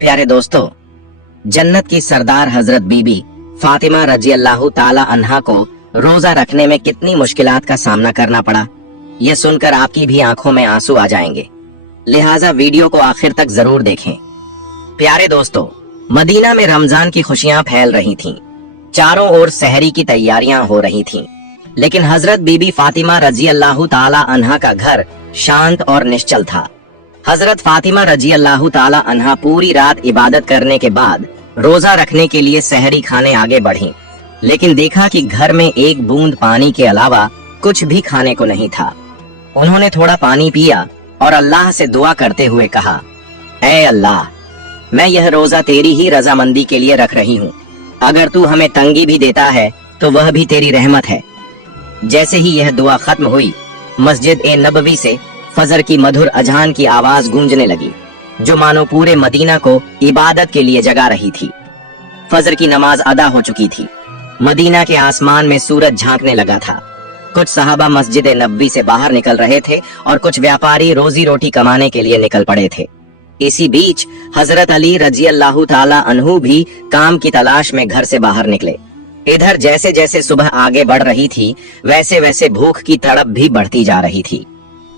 प्यारे दोस्तों, जन्नत की सरदार हजरत बीबी फातिमा रजी अल्लाह ताला अन्हा को रोजा रखने में कितनी मुश्किलात का सामना करना पड़ा, यह सुनकर आपकी भी आंखों में आंसू आ जाएंगे। लिहाजा वीडियो को आखिर तक जरूर देखें। प्यारे दोस्तों, मदीना में रमजान की खुशियां फैल रही थीं। चारों ओर सहरी की तैयारियां हो रही थीं, लेकिन हजरत बीबी फातिमा रजी अल्लाह ताला अन्हा का घर शांत और निश्चल था। हजरत फातिमा रजी अल्लाह ताला अन्हा पूरी रात इबादत करने के बाद रोजा रखने के लिए सहरी खाने आगे बढ़ी, लेकिन देखा कि घर में एक बूंद पानी के अलावा कुछ भी खाने को नहीं था। उन्होंने थोड़ा पानी पिया और अल्लाह से दुआ करते हुए कहा, ऐ अल्लाह, मैं यह रोजा तेरी ही रजामंदी के लिए रख रही हूँ। अगर तू हमें तंगी भी देता है तो वह भी तेरी रहमत है। जैसे ही यह दुआ खत्म हुई, मस्जिद ए नबवी से फजर की मधुर अजान की आवाज गूंजने लगी, जो मानो पूरे मदीना को इबादत के लिए जगा रही थी। फजर की नमाज अदा हो चुकी थी। मदीना के आसमान में सूरज झांकने लगा था। कुछ सहाबा मस्जिद ए नबवी से बाहर निकल रहे थे और कुछ व्यापारी रोजी रोटी कमाने के लिए निकल पड़े थे। इसी बीच हजरत अली रजी अल्लाह ताला अन्हु भी काम की तलाश में घर से बाहर निकले। इधर जैसे जैसे सुबह आगे बढ़ रही थी, वैसे वैसे भूख की तड़प भी बढ़ती जा रही थी।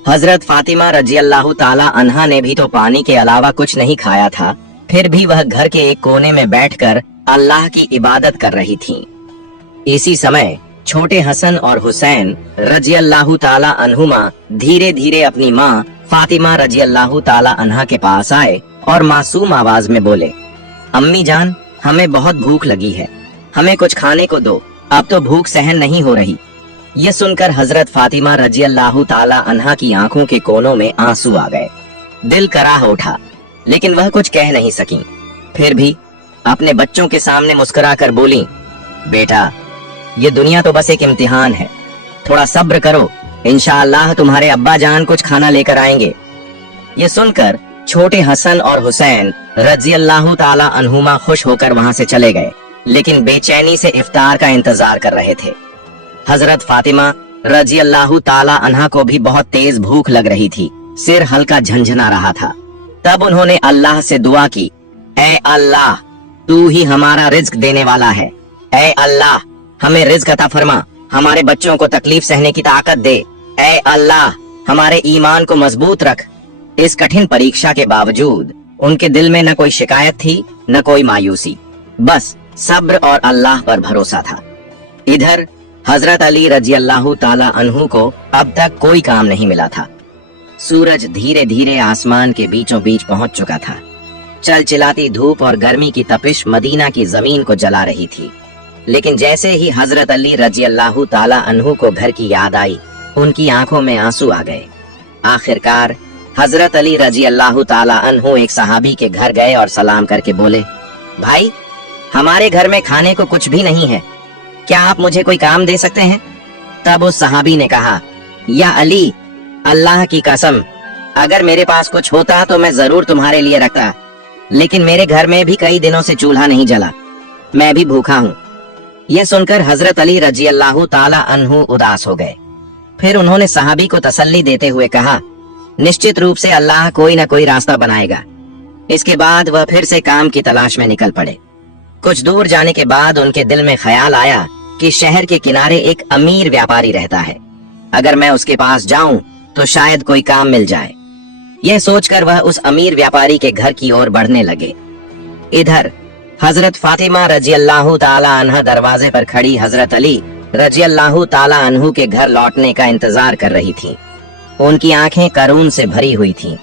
हजरत फातिमा रजी अल्लाह ताला अन्हा ने भी तो पानी के अलावा कुछ नहीं खाया था, फिर भी वह घर के एक कोने में बैठकर अल्लाह की इबादत कर रही थीं। इसी समय छोटे हसन और हुसैन रजी अल्लाह ताला अन्हुमा धीरे धीरे अपनी माँ फातिमा रजी अल्लाह ताला अन्हा के पास आए और मासूम आवाज में बोले, अम्मी जान, हमें बहुत भूख लगी है, हमें कुछ खाने को दो, अब तो भूख सहन नहीं हो रही। यह सुनकर हजरत फातिमा रजी अल्लाह ताला अन्हा की आंखों के कोनों में आंसू आ गए। दिल कराह उठा, लेकिन वह कुछ कह नहीं सकी। फिर भी अपने बच्चों के सामने मुस्कुराकर बोली, बेटा, ये दुनिया तो बस एक इम्तिहान है, थोड़ा सब्र करो, इंशाअल्लाह तुम्हारे अब्बा जान कुछ खाना लेकर आएंगे। ये सुनकर छोटे हसन और हुसैन रजी अल्लाह ताला अन्हुमा खुश होकर वहां से चले गए, लेकिन बेचैनी से इफ्तार का इंतजार कर रहे थे। हजरत फातिमा रजी अल्लाह ताला अन्हा को भी बहुत तेज भूख लग रही थी, सिर हल्का झंझना रहा था। तब उन्होंने अल्लाह से दुआ की, ऐ अल्लाह, तू ही हमारा रिज्क देने वाला है। ऐ अल्लाह, हमें रिज्क अता फरमा, हमारे बच्चों को तकलीफ सहने की ताकत दे। ऐ अल्लाह, हमारे ईमान को मजबूत रख। इस कठिन परीक्षा के बावजूद उनके दिल में न कोई शिकायत थी, न कोई मायूसी, बस सब्र और अल्लाह पर भरोसा था। इधर हजरत अली रजी अल्लाह ताला अन्हु को अब तक कोई काम नहीं मिला था। सूरज धीरे धीरे आसमान के बीचों बीच पहुंच चुका था। चलचिलाती धूप और गर्मी की तपिश मदीना की जमीन को जला रही थी, लेकिन जैसे ही हजरत अली रजी अल्लाह ताला अन्हु को घर की याद आई, उनकी आंखों में आंसू आ गए। आखिरकार हजरत अली रजी अल्लाह ताला अन्हु एक सहाबी के घर गए और सलाम करके बोले, भाई, हमारे घर में खाने को कुछ भी नहीं है, क्या आप मुझे कोई काम दे सकते हैं? तब उस सहाबी ने कहा, या अली, अल्लाह की कसम, अगर मेरे पास कुछ होता तो मैं जरूर तुम्हारे लिए रखता, लेकिन मेरे घर में भी कई दिनों से चूल्हा नहीं जला, मैं भी भूखा हूँ। यह सुनकर हजरत अली रजी अल्लाह ताला अन्हु उदास हो गए। फिर उन्होंने सहाबी को तसल्ली देते हुए कहा, निश्चित रूप से अल्लाह कोई न कोई रास्ता बनाएगा। इसके बाद वह फिर से काम की तलाश में निकल पड़े। कुछ दूर जाने के बाद उनके दिल में ख्याल आया कि शहर के किनारे एक अमीर व्यापारी रहता है, अगर मैं उसके पास जाऊं तो शायद कोई काम मिल जाए। यह सोचकर वह उस अमीर व्यापारी के घर की ओर बढ़ने लगे। इधर हजरत फातिमा रजी अल्लाह ताला अन्हा दरवाजे पर खड़ी हजरत अली रजी अल्लाह ताला अन्हु के घर लौटने का इंतजार कर रही थी। उनकी आंखें करून से भरी हुई थीं।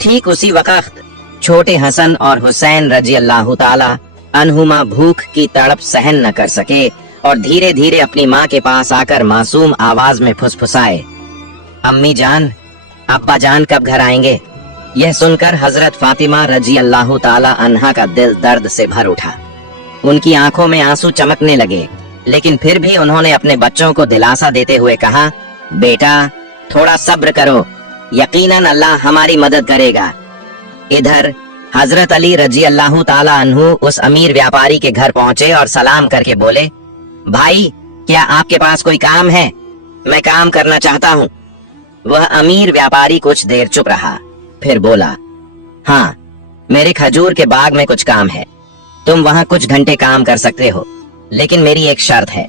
ठीक उसी वक्त छोटे हसन और हुसैन रजी अल्लाह ताला अन्हुमा भूख की तड़प सहन न कर सके और धीरे धीरे अपनी माँ के पास आकर मासूम आवाज में फुसफुसाए, अम्मी जान, अब्बा जान कब घर आएंगे? यह सुनकर हजरत फातिमा रजी अल्लाह ताला अन्हा का दिल दर्द से भर उठा। उनकी आंखों में आंसू चमकने लगे, लेकिन फिर भी उन्होंने अपने बच्चों को दिलासा देते हुए कहा, बेटा, थोड़ा सब्र करो, यकीनन अल्लाह हमारी मदद करेगा। इधर हजरत अली रजी अल्लाह ताला अन्हु उस अमीर व्यापारी के घर पहुंचे और सलाम करके बोले, भाई, क्या आपके पास कोई काम है? मैं काम करना चाहता हूँ। वह अमीर व्यापारी कुछ देर चुप रहा, फिर बोला, हाँ, मेरे खजूर के बाग में कुछ काम है। तुम वहाँ कुछ घंटे काम कर सकते हो, लेकिन मेरी एक शर्त है।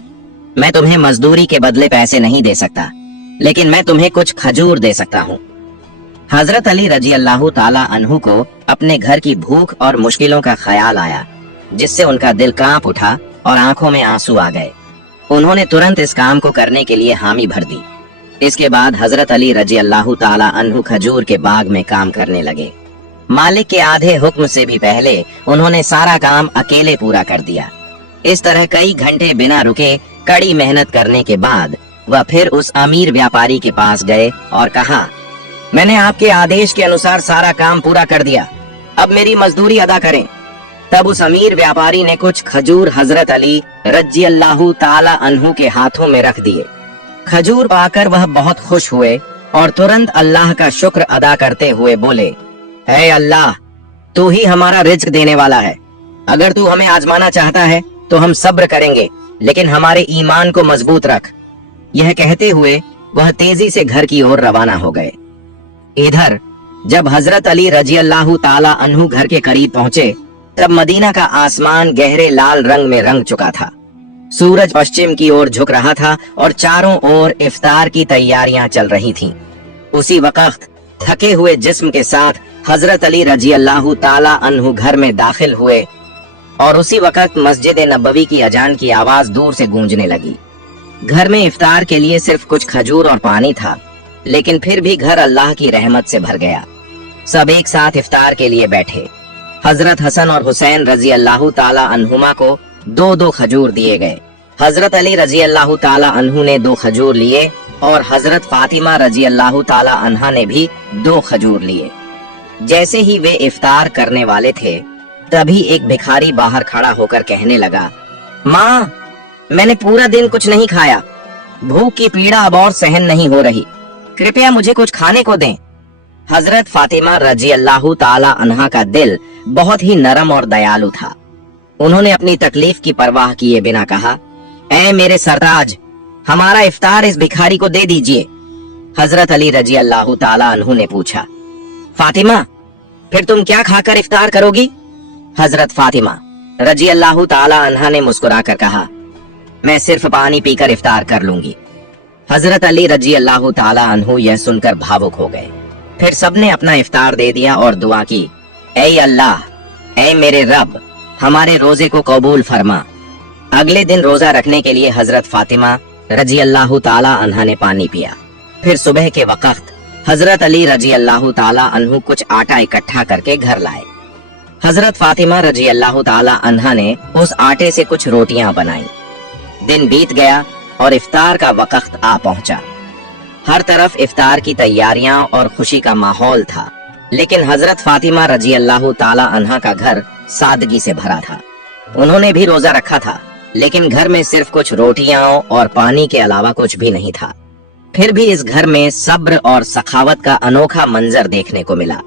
मैं तुम्हें मजदूरी के बदले पैसे नहीं दे सकता, लेकिन मैं तुम्हें कुछ खजूर दे सकता हूँ। हजरत अली रजी अल्लाह ताला अन्हु को अपने घर की भूख और मुश्किलों का ख्याल आया, जिससे उनका दिल कांप उठा और आंखों में आंसू आ गए। उन्होंने तुरंत इस काम को करने के लिए हामी भर दी। इसके बाद हजरत अली रजी अल्लाह ताला अन्हु खजूर के बाग में काम करने लगे। मालिक के आधे हुक्म से भी पहले उन्होंने सारा काम अकेले पूरा कर दिया। इस तरह कई घंटे बिना रुके कड़ी मेहनत करने के बाद वह फिर उस अमीर व्यापारी के पास गए और कहा, मैंने आपके आदेश के अनुसार सारा काम पूरा कर दिया, अब मेरी मजदूरी अदा करें। तब उस अमीर व्यापारी ने कुछ खजूर हजरत अली रजी अल्लाह ताला अन्हु के हाथों में रख दिए। खजूर पाकर वह बहुत खुश हुए और तुरंत अल्लाह का शुक्र अदा करते हुए बोले, ऐ अल्लाह, तू ही हमारा रिज्क देने वाला है। अगर तू हमें आजमाना चाहता है तो हम सब्र करेंगे, लेकिन हमारे ईमान को मजबूत रख। यह कहते हुए वह तेजी से घर की ओर रवाना हो गए। इधर जब हजरत अली रजी अल्लाह ताला अन्हु घर के करीब पहुंचे, तब मदीना का आसमान गहरे लाल रंग में रंग चुका था। सूरज पश्चिम की ओर झुक रहा था और चारों ओर इफ्तार की तैयारियां चल रही थीं। उसी वक्त थके हुए जिस्म के साथ हजरत अली रजी अल्लाह ताला अन्हु घर में दाखिल हुए और उसी वक्त मस्जिद नबवी की अजान की आवाज दूर से गूंजने लगी। घर में इफ्तार के लिए सिर्फ कुछ खजूर और पानी था, लेकिन फिर भी घर अल्लाह की रहमत से भर गया। सब एक साथ इफ्तार के लिए बैठे। हजरत हसन और हुसैन रजी अल्लाह ताला अन्हुमा को दो दो खजूर दिए गए। हजरत अली रजी अल्लाह ताला अन्हु ने 2 खजूर लिए और हजरत फातिमा रजी अल्लाह ताला अन्हा ने भी 2 खजूर लिए। जैसे ही वे इफ्तार करने वाले थे, तभी एक भिखारी बाहर खड़ा होकर कहने लगा, माँ, मैंने पूरा दिन कुछ नहीं खाया, भूख की पीड़ा अब और सहन नहीं हो रही, कृपया मुझे कुछ खाने को दें। हजरत फातिमा रजी अल्लाह ताला अन्हा का दिल बहुत ही नरम और दयालु था। उन्होंने अपनी तकलीफ की परवाह किए बिना कहा, ऐ मेरे सरताज, हमारा इफ्तार इस भिखारी को दे दीजिए। हजरत अली रजी अल्लाह ताला अन्हु ने पूछा, फातिमा, फिर तुम क्या खाकर इफ्तार करोगी? हजरत फातिमा रजी अल्लाह ताला अन्हा ने मुस्कुराकर कहा, मैं सिर्फ पानी पीकर इफ्तार कर लूंगी। हजरत अली रजी अल्लाह ताला अन्हु यह सुनकर भावुक हो गए। फिर सबने अपना इफ्तार दे दिया और दुआ की, ऐ अल्लाह, ऐ मेरे रब, हमारे रोजे को कबूल फरमा। अगले दिन रोजा रखने के लिए हजरत फातिमा रजी अल्लाह ताला अन्हा ने पानी पिया। फिर सुबह के वक्त हजरत अली रजी अल्लाह ताला अन्हु कुछ आटा इकट्ठा करके घर लाए। हजरत फातिमा रजी अल्लाह ताला अन्हा ने उस आटे से कुछ रोटियां बनाई। दिन बीत गया और इफ्तार का वक्त आ पहुंचा। हर तरफ इफ्तार की तैयारियां और खुशी का माहौल था, लेकिन हजरत फातिमा रजी अल्लाह ताला अन्हा का घर सादगी से भरा था। उन्होंने भी रोजा रखा था, लेकिन घर में सिर्फ कुछ रोटियां और पानी के अलावा कुछ भी नहीं था। फिर भी इस घर में सब्र और सखावत का अनोखा मंजर देखने को मिला।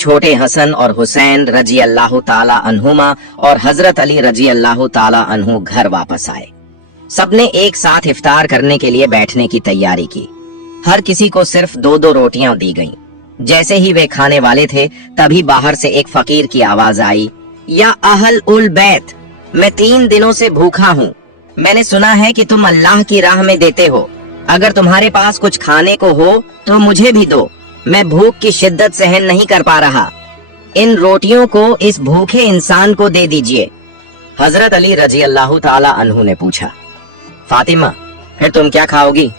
छोटे हसन और हुसैन रजी अल्लाह ताला अन्हुमा और हजरत अली रजी अल्लाह ताला अन्हु घर वापस आए। सबने एक साथ इफ्तार करने के लिए बैठने की तैयारी की। हर किसी को सिर्फ 2-2 रोटियां दी गईं। जैसे ही वे खाने वाले थे, तभी बाहर से एक फकीर की आवाज आई, या अहल उल बैत, मैं 3 दिनों से भूखा हूँ। मैंने सुना है कि तुम अल्लाह की राह में देते हो। अगर तुम्हारे पास कुछ खाने को हो तो मुझे भी दो, मैं भूख की शिद्दत सहन नहीं कर पा रहा। इन रोटियों को इस भूखे इंसान को दे दीजिए। हजरत अली रजी अल्लाह ताला अन्हु ने पूछा, फातिमा, फिर तुम क्या खाओगी?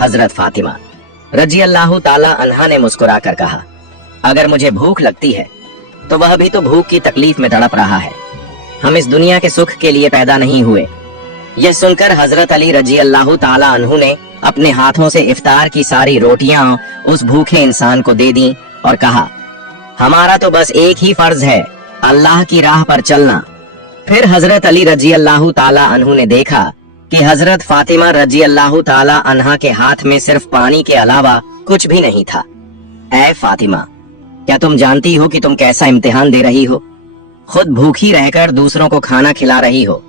हजरत फातिमा रजी अल्लाह ताला अन्हा ने मुस्कुराकर कहा, अगर मुझे भूख लगती है तो वह भी तो भूख की तकलीफ में तड़प रहा है। हम इस दुनिया के सुख के लिए पैदा नहीं हुए। यह सुनकर हजरत अली रजी अल्लाह ताला अन्हु ने अपने हाथों से इफ्तार की सारी रोटियां उस भूखे इंसान को दे दी और कहा, हमारा तो बस एक ही फर्ज है, अल्लाह की राह पर चलना। फिर हजरत अली रजी अल्लाह ताला अन्हु ने देखा कि हजरत फातिमा रजी अल्लाह ताला अन्हा के हाथ में सिर्फ पानी के अलावा कुछ भी नहीं था। ऐ फातिमा, क्या तुम जानती हो कि तुम कैसा इम्तिहान दे रही हो? खुद भूखी रहकर दूसरों को खाना खिला रही हो।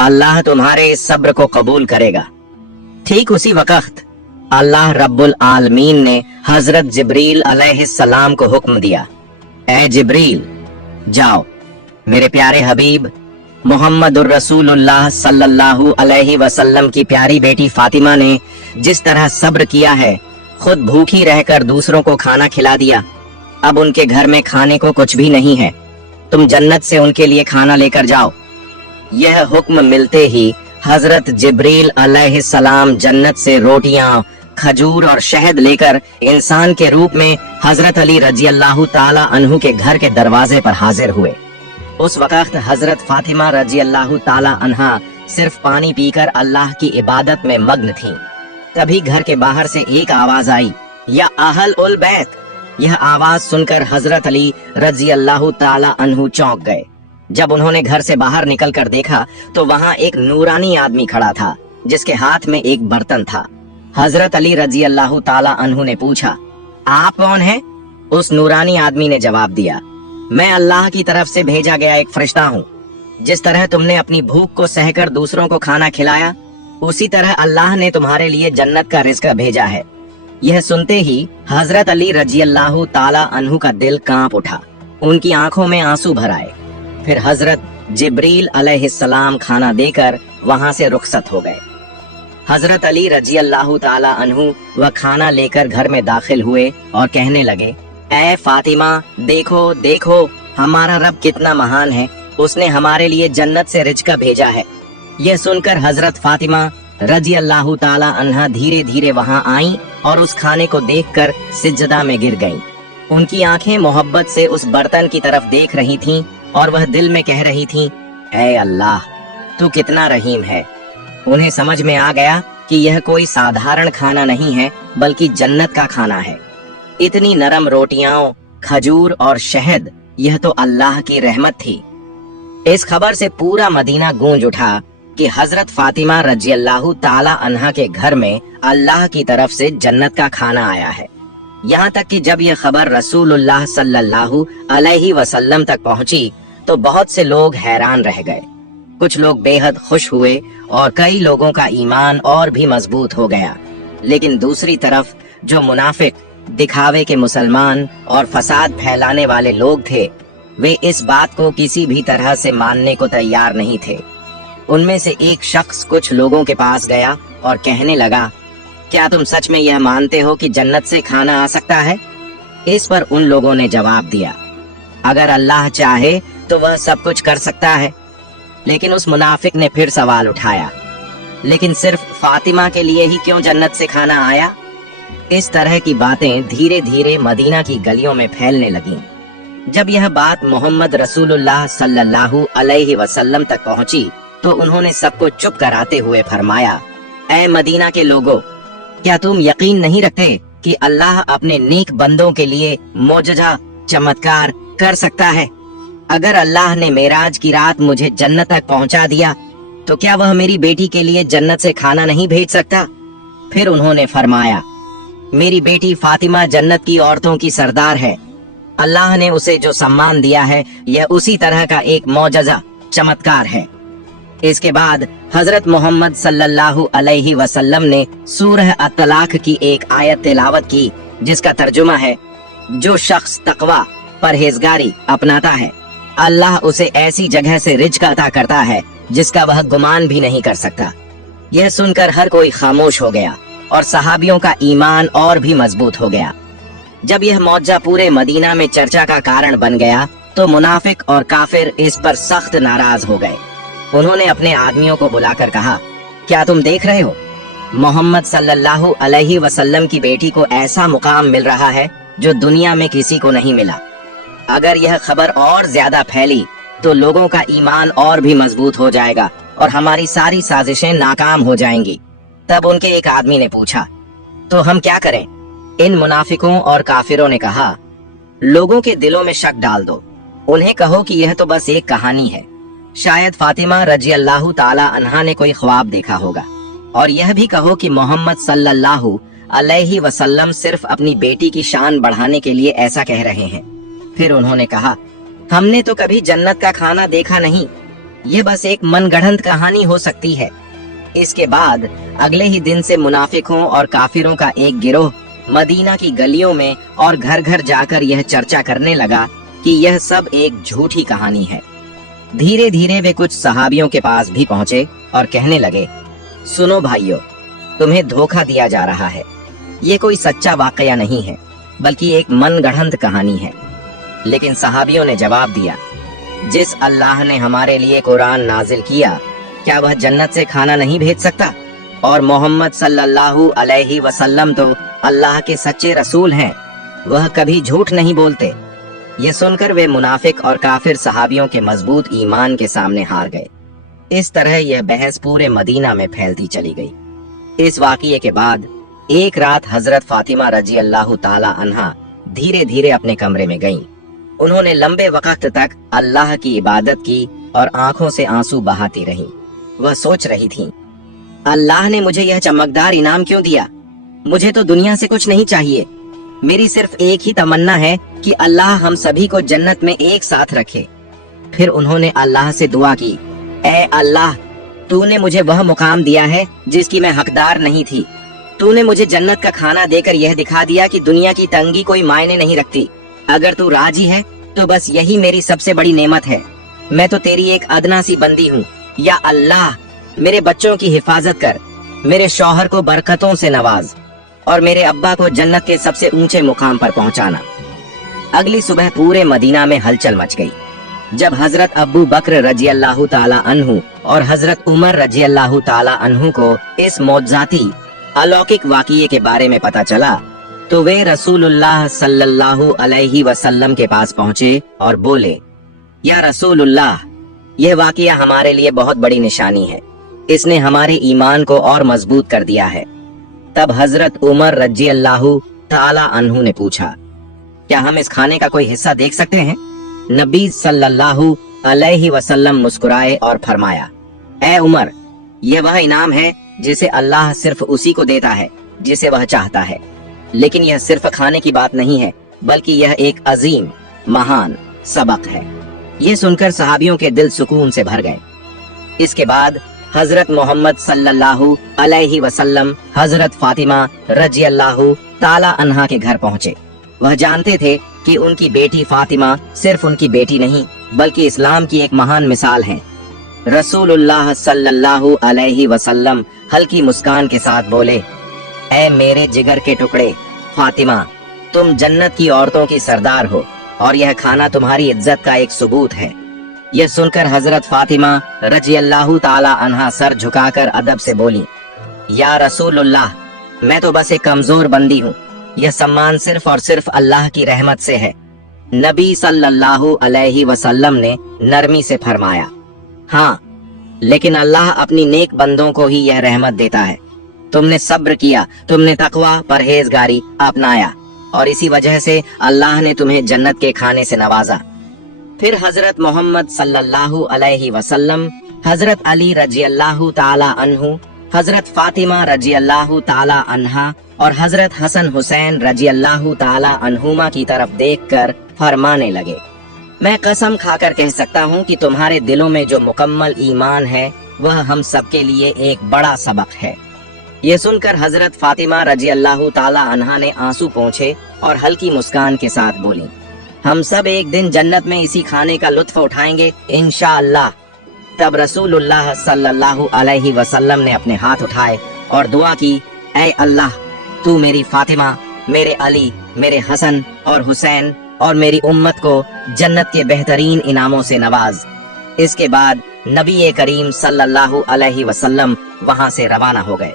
अल्लाह तुम्हारे इस सब्र को कबूल करेगा। ठीक उसी वक्त अल्लाह रब्बुल आलमीन ने हजरत जिब्रील अलैहिस्सलाम को हुक्म दिया, ऐ जिब्रील, जाओ। मेरे प्यारे हबीब मोहम्मदुर रसूलुल्लाह सल्लल्लाहु अलैहि वसल्लम की प्यारी बेटी फातिमा ने जिस तरह सब्र किया है, खुद भूखी रहकर दूसरों को खाना खिला दिया। अब उनके घर में खाने को कुछ भी नहीं है, तुम जन्नत से उनके लिए खाना लेकर जाओ। यह हुक्म मिलते ही हजरत जिब्रील अलैहिस्सलाम जन्नत से रोटियां, खजूर और शहद लेकर इंसान के रूप में हजरत अली रजी अल्लाह ताला अन्हु के घर के दरवाजे पर हाजिर हुए। उस वक्त हजरत फातिमा रजी अल्लाह ताला अन्हा सिर्फ पानी पीकर अल्लाह की इबादत में मग्न थीं। तभी घर के बाहर से एक आवाज आई, या अहल उल बैत। यह आवाज सुनकर हजरत अली रजी अल्लाह ताला अन्हु चौंक गए। जब उन्होंने घर से बाहर निकलकर देखा तो वहां एक नूरानी आदमी खड़ा था जिसके हाथ में एक बर्तन था। हजरत अली रजी अल्लाह ताला अन्हु ने पूछा, आप कौन हैं? उस नूरानी आदमी ने जवाब दिया, मैं अल्लाह की तरफ से भेजा गया एक फरिश्ता हूँ। जिस तरह तुमने अपनी भूख को सहकर दूसरों को खाना खिलाया, उसी तरह अल्लाह ने तुम्हारे लिए जन्नत का रिज़्क भेजा है। यह सुनते ही हजरत अली रजी अल्लाह ताला अन्हु का दिल कांप उठा, उनकी आंखों में आंसू भर आए। फिर हजरत जिब्रील अलैहिस्सलाम खाना देकर वहां से रुखसत हो गए। हजरत अली रजी अल्लाह ताला अन्हु वह खाना लेकर घर में दाखिल हुए और कहने लगे, ऐ फातिमा, देखो देखो हमारा रब कितना महान है, उसने हमारे लिए जन्नत से रिज़्क भेजा है। यह सुनकर हजरत फातिमा रजी अल्लाह ताला अन्हा धीरे धीरे वहां आई और उस खाने को देखकर सिजदा में गिर गईं। उनकी आंखें मोहब्बत से उस बर्तन की तरफ देख रही थीं और वह दिल में कह रही थीं, ऐ अल्लाह, तू कितना रहीम है। उन्हें समझ में आ गया कि यह कोई साधारण खाना नहीं है, बल्कि जन्नत का खाना है। इतनी नरम रोटियां, खजूर और शहद, यह तो अल्लाह की रहमत थी। इस खबर से पूरा मदीना गूंज उठा कि हजरत फातिमा रजी अल्लाह ताला अन्हा के घर में अल्लाह की तरफ से जन्नत का खाना आया है। यहाँ तक कि जब यह खबर रसूलुल्लाह सल्लल्लाहु अलैहि वसल्लम तक पहुंची तो बहुत से लोग हैरान रह गए। कुछ लोग बेहद खुश हुए और कई लोगों का ईमान और भी मजबूत हो गया। लेकिन दूसरी तरफ जो मुनाफिक, दिखावे के मुसलमान और फसाद फैलाने वाले लोग थे, वे इस बात को किसी भी तरह से मानने को तैयार नहीं थे। उनमें से एक शख्स कुछ लोगों के पास गया और कहने लगा, क्या तुम सच में यह मानते हो कि जन्नत से खाना आ सकता है? इस पर उन लोगों ने जवाब दिया, अगर अल्लाह चाहे तो वह सब कुछ कर सकता है। लेकिन उस मुनाफिक ने फिर सवाल उठाया, लेकिन सिर्फ फातिमा के लिए ही क्यों जन्नत से खाना आया? इस तरह की बातें धीरे धीरे मदीना की गलियों में फैलने लगीं। जब यह बात मोहम्मद रसूलुल्लाह सल्लल्लाहु अलैहि वसल्लम तक पहुंची तो उन्होंने सबको चुप कराते हुए फरमाया, ऐ मदीना के लोगों, क्या तुम यकीन नहीं रखते कि अल्लाह अपने नेक बंदों के लिए मोजज़ा, चमत्कार कर सकता है? अगर अल्लाह ने मेराज की रात मुझे जन्नत तक पहुंचा दिया तो क्या वह मेरी बेटी के लिए जन्नत से खाना नहीं भेज सकता? फिर उन्होंने फरमाया, मेरी बेटी फातिमा जन्नत की औरतों की सरदार है। अल्लाह ने उसे जो सम्मान दिया है यह उसी तरह का एक मौजज़ा, चमत्कार है। इसके बाद हजरत मोहम्मद सल्लल्लाहु अलैहि वसल्लम ने सूरह अत-तलाक की एक आयत तिलावत की जिसका तर्जुमा है, जो शख्स तकवा, परहेजगारी अपनाता है, अल्लाह उसे ऐसी जगह से रिज़्क अता करता है जिसका वह गुमान भी नहीं कर सकता। यह सुनकर हर कोई खामोश हो गया और सहाबियों का ईमान और भी मजबूत हो गया। जब यह मौजज़ा पूरे मदीना में चर्चा का कारण बन गया तो मुनाफिक और काफिर इस पर सख्त नाराज हो गए। उन्होंने अपने आदमियों को बुलाकर कहा, क्या तुम देख रहे हो, मोहम्मद सल्लल्लाहु अलैहि वसल्लम की बेटी को ऐसा मुकाम मिल रहा है जो दुनिया में किसी को नहीं मिला। अगर यह खबर और ज्यादा फैली तो लोगों का ईमान और भी मजबूत हो जाएगा और हमारी सारी साजिशें नाकाम हो जाएंगी। तब उनके एक आदमी ने पूछा, तो हम क्या करें? इन मुनाफिकों और काफिरों ने कहा, लोगों के दिलों में शक डाल दो, उन्हें कहो कि यह तो बस एक कहानी है। शायद फातिमा रजी अल्लाह ताला अन्हा ने कोई ख्वाब देखा होगा। और यह भी कहो कि मोहम्मद सल्लल्लाहु अलैहि वसल्लम सिर्फ अपनी बेटी की शान बढ़ाने के लिए ऐसा कह रहे हैं। फिर उन्होंने कहा, हमने तो कभी जन्नत का खाना देखा नहीं, ये बस एक मनगढ़ंत कहानी हो सकती है। इसके बाद अगले ही दिन से मुनाफिकों और काफिरों का एक गिरोह मदीना की गलियों में और घर घर जाकर यह चर्चा करने लगा कि यह सब एक झूठी कहानी है। धीरे धीरे वे कुछ सहाबियों के पास भी पहुंचे और कहने लगे, सुनो भाइयों, तुम्हें धोखा दिया जा रहा है। ये कोई सच्चा वाकया नहीं है, बल्कि एक मनगढ़ंत कहानी है। लेकिन सहाबियों ने जवाब दिया, जिस अल्लाह ने हमारे लिए कुरान नाजिल किया, क्या वह जन्नत से खाना नहीं भेज सकता? और मोहम्मद सल्लल्लाहु अलैहि वसल्लम तो अल्लाह के सच्चे रसूल हैं, वह कभी झूठ नहीं बोलते। ये सुनकर वे मुनाफिक और काफिर सहाबियों के मजबूत ईमान के सामने हार गए। इस तरह यह बहस पूरे मदीना में फैलती चली गई। इस वाक़ये के बाद एक रात हजरत फातिमा रजी अल्लाह ताला अन्हा धीरे धीरे अपने कमरे में गईं। उन्होंने लंबे वक्त तक अल्लाह की इबादत की और आंखों से आंसू बहाती रहीं। वह सोच रही थीं, अल्लाह ने मुझे यह चमकदार इनाम क्यों दिया? मुझे तो दुनिया से कुछ नहीं चाहिए। मेरी सिर्फ एक ही तमन्ना है कि अल्लाह हम सभी को जन्नत में एक साथ रखे। फिर उन्होंने अल्लाह से दुआ की, ऐ अल्लाह, तूने मुझे वह मुकाम दिया है जिसकी मैं हकदार नहीं थी। तूने मुझे जन्नत का खाना देकर यह दिखा दिया कि दुनिया की तंगी कोई मायने नहीं रखती। अगर तू राजी है तो बस यही मेरी सबसे बड़ी नेमत है। मैं तो तेरी एक अदना सी बंदी हूँ। या अल्लाह, मेरे बच्चों की हिफाजत कर, मेरे शौहर को बरकतों से नवाज और मेरे अब्बा को जन्नत के सबसे ऊंचे मुकाम पर पहुंचाना। अगली सुबह पूरे मदीना में हलचल मच गई। जब हजरत अबू बकर रजी अल्लाह ताला अन्हु और हजरत उमर रजी अल्लाह ताला अन्हु को इस मौजज़ाती अलौकिक वाक़ये के बारे में पता चला, तो वे रसूलुल्लाह सल्लल्लाहु अलैहि वसल्लम के पास पहुंचे और बोले, या रसूलुल्लाह, यह वाक़या हमारे लिए बहुत बड़ी निशानी है। इसने हमारे ईमान को और मजबूत कर दिया है। तब हजरत उमर रजी अल्लाह ताला अन्हु ने पूछा, क्या हम इस खाने का कोई हिस्सा देख सकते हैं? नबी सल्लल्लाहु अलैहि वसल्लम मुस्कुराए और फरमाया, ऐ उमर, यह वह इनाम है जिसे अल्लाह सिर्फ उसी को देता है जिसे वह चाहता है। लेकिन यह सिर्फ खाने की बात नहीं है, बल्कि यह एक अजीम महान सबक है। ये सुनकर सहाबियों के दिल सुकून से भर गए। इसके बाद हजरत मोहम्मद सल्लल्लाहु अलैहि वसल्लम हजरत फातिमा रजी अल्लाह ताला अन्हा के घर पहुंचे। वह जानते थे कि उनकी बेटी फातिमा सिर्फ उनकी बेटी नहीं, बल्कि इस्लाम की एक महान मिसाल है। रसूलुल्लाह सल्लल्लाहु अलैहि वसल्लम हल्की मुस्कान के साथ बोले, ऐ मेरे जिगर के टुकड़े फातिमा, तुम जन्नत की औरतों की सरदार हो और यह खाना तुम्हारी इज्जत का एक सबूत है। यह सुनकर हजरत फातिमा रजी अल्लाह ताला अन्हा सर झुकाकर अदब से बोली, या रसूलुल्लाह, मैं तो बस एक कमजोर बंदी हूँ। यह सम्मान सिर्फ और सिर्फ अल्लाह की रहमत से है। नबी सल्लल्लाहु अलैहि वसल्लम ने नरमी से फरमाया, हाँ, लेकिन अल्लाह अपनी नेक बंदों को ही यह रहमत देता है। तुमने सब्र किया, तुमने तकवा परहेजगारी अपनाया और इसी वजह से अल्लाह ने तुम्हें जन्नत के खाने से नवाजा। फिर हजरत मोहम्मद सल्लल्लाहु अलैहि वसल्लम, हजरत अली रजी अल्लाह ताला अन्हु, हजरत फातिमा रजी अल्लाह ताला अन्हा और हजरत हसन हुसैन रजी अल्लाह ताला अन्हुमा की तरफ देखकर फरमाने लगे, मैं कसम खाकर कह सकता हूँ कि तुम्हारे दिलों में जो मुकम्मल ईमान है वह हम सबके लिए एक बड़ा सबक है। ये सुनकर हजरत फातिमा रजी अल्लाह ताला अन्हा ने आंसू पोंछे और हल्की मुस्कान के साथ बोली, हम सब एक दिन जन्नत में इसी खाने का लुत्फ उठाएंगे इंशाअल्लाह। तब रसूलुल्लाह सल्लल्लाहु अलैहि वसल्लम ने अपने हाथ उठाए और दुआ की, ऐ अल्लाह, तू मेरी फातिमा, मेरे अली, मेरे हसन और हुसैन और मेरी उम्मत को जन्नत के बेहतरीन इनामों से नवाज। इसके बाद नबी करीम सल्लल्लाहु अलैहि वसल्लम वहां से रवाना हो गए।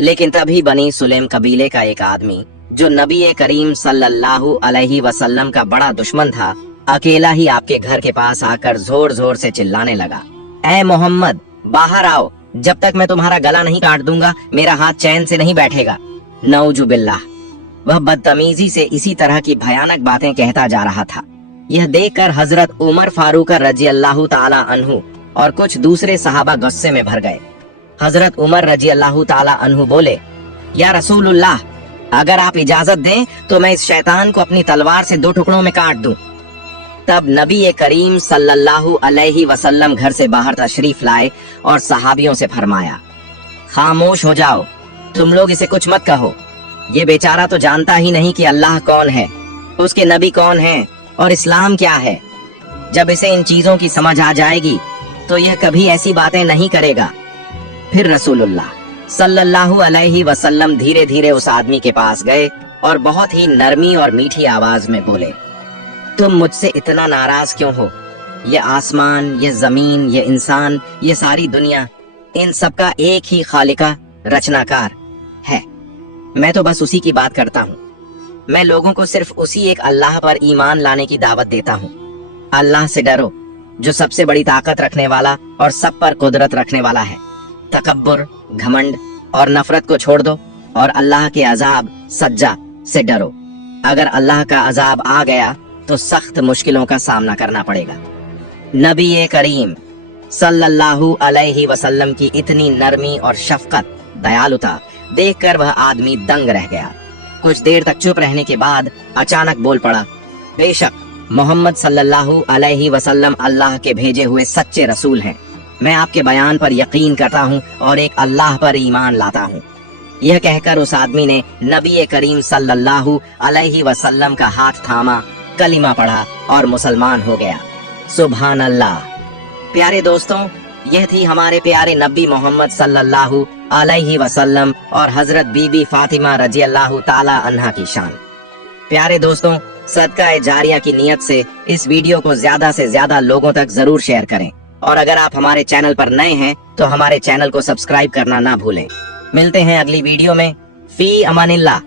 लेकिन तभी बनी सुलेम कबीले का एक आदमी, जो नबी करीम सल्लल्लाहु अलैहि वसल्लम का बड़ा दुश्मन था, अकेला ही आपके घर के पास आकर जोर जोर से चिल्लाने लगा, ऐ मोहम्मद, बाहर आओ, जब तक मैं तुम्हारा गला नहीं काट दूंगा मेरा हाथ चैन से नहीं बैठेगा। नऊजु बिल्लाह। वह बदतमीजी से इसी तरह की भयानक बातें कहता जा रहा था। यह देखकर हजरत उमर फारूक रजी अल्लाह ताला अन्हु और कुछ दूसरे सहाबा गुस्से में भर गए। हजरत उमर रजी अल्लाह ताला अन्हु बोले, या रसूलुल्लाह, अगर आप इजाजत दें तो मैं इस शैतान को अपनी तलवार से 2 टुकड़ों में काट दूं। तब नबी करीम सल्लल्लाहु अलैहि वसल्लम घर से बाहर तशरीफ लाए और सहाबियों से फरमाया, खामोश हो जाओ, तुम लोग इसे कुछ मत कहो। ये बेचारा तो जानता ही नहीं कि अल्लाह कौन है, उसके नबी कौन हैं और इस्लाम क्या है। जब इसे इन चीजों की समझ आ जाएगी तो यह कभी ऐसी बातें नहीं करेगा। फिर रसूलुल्लाह सल्लल्लाहु अलैहि वसल्लम धीरे धीरे उस आदमी के पास गए और बहुत ही नरमी और मीठी आवाज में बोले, तुम मुझसे इतना नाराज क्यों हो? ये आसमान, ये जमीन, ये इंसान, ये सारी दुनिया, इन सबका एक ही खालिका रचनाकार है। मैं तो बस उसी की बात करता हूँ। मैं लोगों को सिर्फ उसी एक अल्लाह पर ईमान लाने की दावत देता हूँ। अल्लाह से डरो जो सबसे बड़ी ताकत रखने वाला और सब पर कुदरत रखने वाला है। तकब्बुर, घमंड और नफरत को छोड़ दो और अल्लाह के अजाब सज्जा से डरो। अगर अल्लाह का अजाब आ गया तो सख्त मुश्किलों का सामना करना पड़ेगा। नबी करीम सल्लल्लाहु अलैहि वसल्लम की इतनी नरमी और शफकत, दयालुता देखकर वह आदमी दंग रह गया। कुछ देर तक चुप रहने के बाद अचानक बोल पड़ा, बेशक मोहम्मद सल्लल्लाहु अलैहि वसल्लम अल्लाह के भेजे हुए सच्चे रसूल हैं। मैं आपके बयान पर यकीन करता हूँ और एक अल्लाह पर ईमान लाता हूँ। यह कहकर उस आदमी ने नबी करीम सल्लल्लाहु अलैहि वसल्लम का हाथ थामा, कलिमा पढ़ा और मुसलमान हो गया। सुभान अल्लाह। प्यारे दोस्तों, यह थी हमारे प्यारे नबी मोहम्मद सल्लल्लाहु अलैहि वसल्लम और हजरत बीबी फातिमा रजी अल्लाह ताला अन्हा की शान। प्यारे दोस्तों, सदका जारिया की नियत से इस वीडियो को ज्यादा से ज्यादा लोगों तक जरूर शेयर करें और अगर आप हमारे चैनल पर नए हैं तो हमारे चैनल को सब्सक्राइब करना ना भूलें। मिलते हैं अगली वीडियो में। फी अमानिल्लाह।